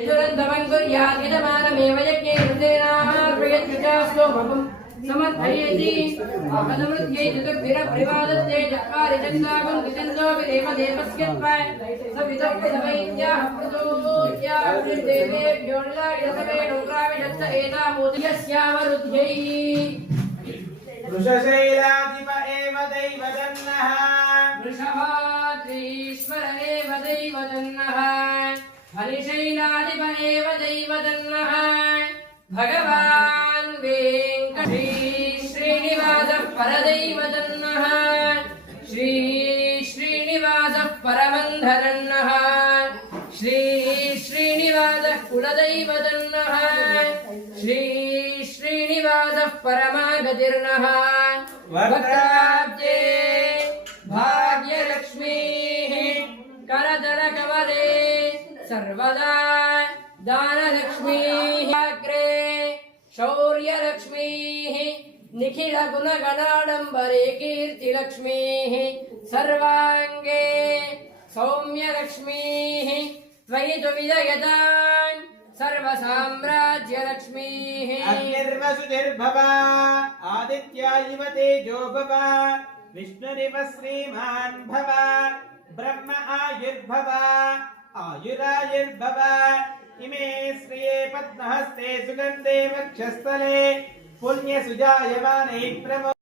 यजुरन्तमङ्कुर्यात् यजमानमेव यज्ञे हृदयेनार्पयत्युजास्तोमकम् समर्थयेति अहदमृत्यै चतुर्भिरप्रिवादत्ते चत्वारि चन्दागं द्विचन्दोभिरेव देवस्यत्वाय सवितर्पितवैद्याः प्रदोत्यादेवेभ्यो निलायसवेणुग्राविशत्त एतामोदयस्यावरुध्यै वृषशैलाधिप एव दैवतन्नः वृषभाद्रीश्वर एव दैवतन्नः हरिशैलाधिप एव दैवतन्नः भगवान् वेङ्कटी श्रीनिवासः परदैवतन्नः श्री श्रीनिवासः परमन्धरन्नः श्री श्रीनिवासः कुलदैवतन्नः श्री श्रीनिवासः परमागतिर्नः वक्त्राब्जे भाग्यलक्ष्मीः करतलकमले सर्वदा दानलक्ष्मीः अग्रे शौर्यलक्ष्मीः निखिलगुणगणाडम्बरे कीर्तिलक्ष्मीः सर्वाङ्गे सौम्यलक्ष्मीः त्वयि तु विजयताम् सर्वसाम्राज्यलक्ष्मीः अग्निर्वसुतिर्भव आदित्यायिव तेजो भव विष्णुरिव श्रीमान् भव ब्रह्म आयुर्भव आयुरायुर्भव इमे श्रिये पद्महस्ते सुगन्धे वक्षस्थले पुण्यसुजायमाने प्रभो